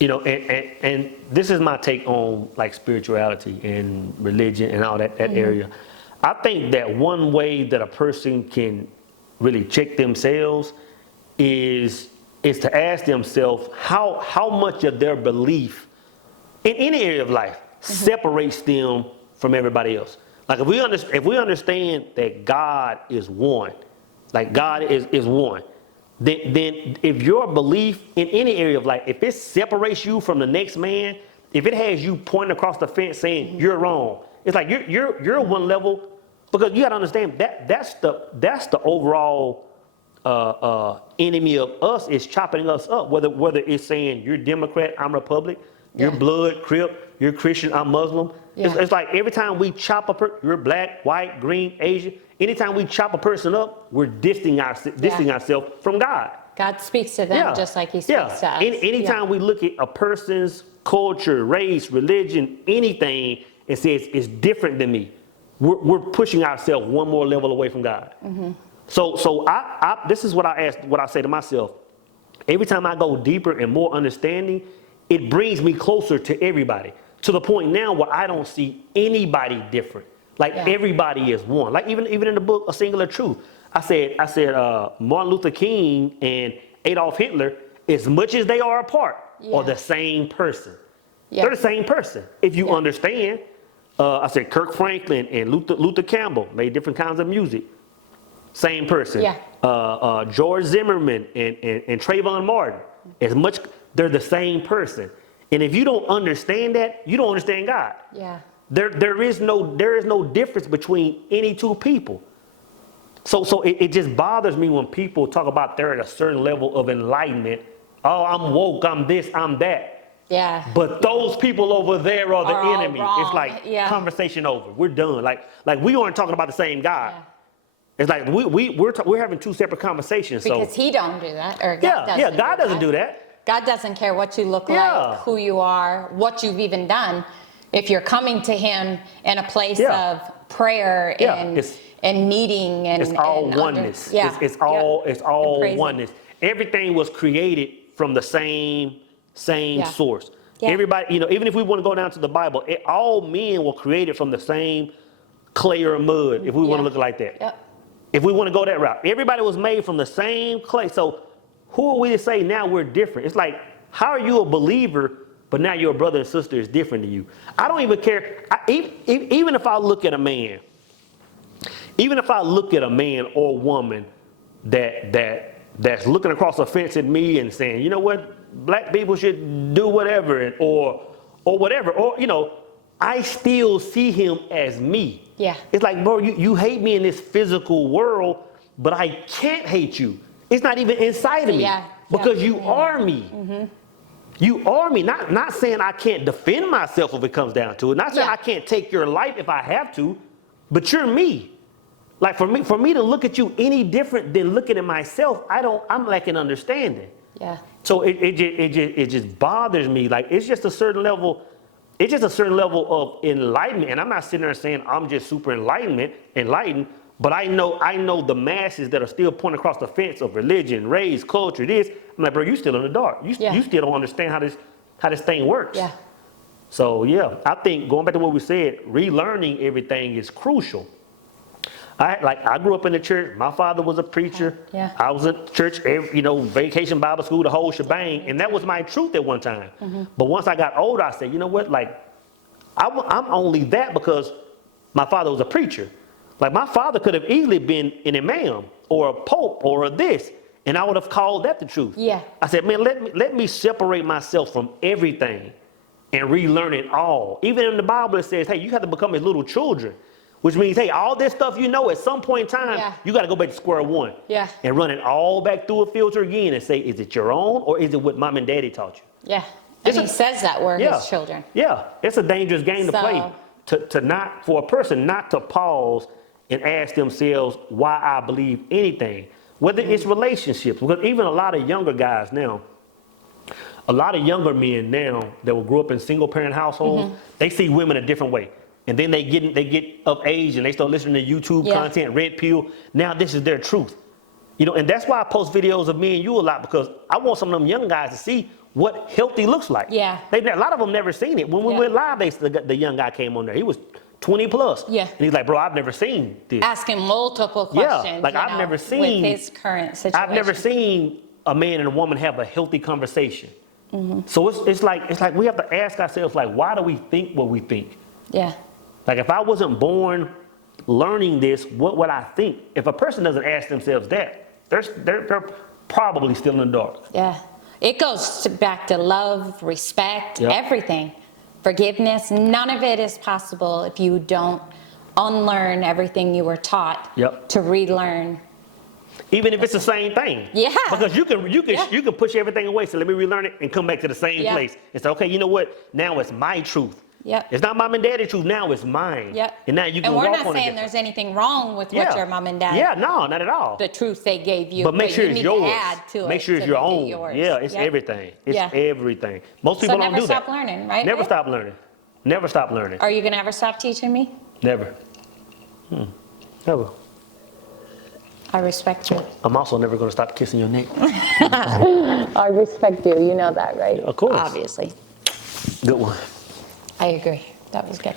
and this is my take on like spirituality and religion and all that area. I think that one way that a person can really check themselves is to ask themselves how much of their belief in any area of life separates them from everybody else. Like if we understand that God is one, like God is one, then if your belief in any area of life, if it separates you from the next man, if it has you pointing across the fence saying you're wrong, it's like you're one level, because you got to understand that's the overall enemy of us, is chopping us up. Whether it's saying you're Democrat, I'm Republic, you're Blood, Crip, you're Christian, I'm Muslim. Yeah. It's like every time we chop a person, you're black, white, green, Asian. Anytime we chop a person up, we're distancing ourselves from God. God speaks to them just like He speaks to us. Anytime we look at a person's culture, race, religion, anything, and says it's different than me, we're pushing ourselves one more level away from God. So I this is what I say to myself. Every time I go deeper and more understanding, it brings me closer to everybody, to the point now where I don't see anybody different. Like everybody is one. Like even in the book, A Singular Truth, I said Martin Luther King and Adolf Hitler, as much as they are apart, are the same person. They're the same person. If you understand, I said Kirk Franklin and Luther Campbell made different kinds of music. Same person. George Zimmerman and Trayvon Martin, as much, they're the same person. And if you don't understand that, you don't understand God. There is no difference between any two people. So it just bothers me when people talk about they're at a certain level of enlightenment. Oh, I'm woke, I'm this, I'm that. But those people over there are the enemy. It's like conversation over. We're done. Like we aren't talking about the same God. It's like we're having two separate conversations. Because He don't do that, or God doesn't do that. God doesn't care what you look like, who you are, what you've even done. If you're coming to Him in a place of prayer and needing and it's all oneness. It's all oneness. Everything was created from the same source. Everybody, even if we want to go down to the Bible, all men were created from the same clay or mud. If we want to look like that, if we want to go that route, everybody was made from the same clay. So who are we to say now we're different? It's like, how are you a believer, but now your brother and sister is different to you? I don't even care. Even if I look at a man, or woman that's looking across the fence at me and saying, you know what, black people should do whatever, or whatever, or I still see him as me. It's like, bro, you hate me in this physical world, but I can't hate you. It's not even inside of me because you are me. You are me. Not saying I can't defend myself if it comes down to it. Not saying I can't take your life if I have to, but you're me. Like for me to look at you any different than looking at myself, I'm lacking understanding. So it just bothers me. Like it's just a certain level. It's just a certain level of enlightenment. And I'm not sitting there saying I'm just super enlightened. But I know the masses that are still pointing across the fence of religion, race, culture, this. I'm like, bro, you still in the dark. You still don't understand how this thing works. So I think going back to what we said, relearning everything is crucial. I grew up in the church. My father was a preacher. I was at church, vacation Bible school, the whole shebang, and that was my truth at one time. But once I got older, I said, you know what? Like, I'm only that because my father was a preacher. Like my father could have easily been an imam or a pope or a this, and I would have called that the truth. I said, man, let me separate myself from everything and relearn it all. Even in the Bible, it says, hey, you have to become as little children, which means, hey, all this stuff at some point in time, you got to go back to square one and run it all back through a filter again and say, is it your own or is it what mom and daddy taught you? And He says that we're His children. It's a dangerous game to play, for a person not to pause and ask themselves why I believe anything, whether it's relationships, because even a lot of younger guys now, a lot of younger men now that will grow up in single parent households, they see women a different way. And then they get of age and they start listening to YouTube content, red pill. Now this is their truth. And that's why I post videos of me and you a lot, because I want some of them young guys to see what healthy looks like. Yeah. A lot of them never seen it. When we went live, the young guy came on there. He was 20 plus. Yeah. And he's like, bro, I've never seen this. Asking multiple questions. Yeah, like I've never seen. With his current situation. I've never seen a man and a woman have a healthy conversation. So it's like we have to ask ourselves, like, why do we think what we think? Yeah. Like if I wasn't born learning this, what would I think? If a person doesn't ask themselves that, they're probably still in the dark. Yeah. It goes back to love, respect, everything. Forgiveness. None of it is possible if you don't unlearn everything you were taught to relearn. Even if it's the same thing. Yeah. Because you can push everything away. So let me relearn it and come back to the same place. And say, okay, you know what? Now it's my truth. Yep. It's not mom and daddy's truth. Now it's mine. Yep. And now you can walk on it. And we're not saying there's anything wrong with what your mom and dad. Yeah, no, not at all. The truth they gave you. But make sure it's yours. Make sure it's your own. Yeah, it's everything. It's everything. Most people don't do that. So never stop learning, right? Never stop learning. Never stop learning. Are you going to ever stop teaching me? Never. Never. I respect you. I'm also never going to stop kissing your neck. I respect you. You know that, right? Of course. Obviously. Good one. I agree. That was good.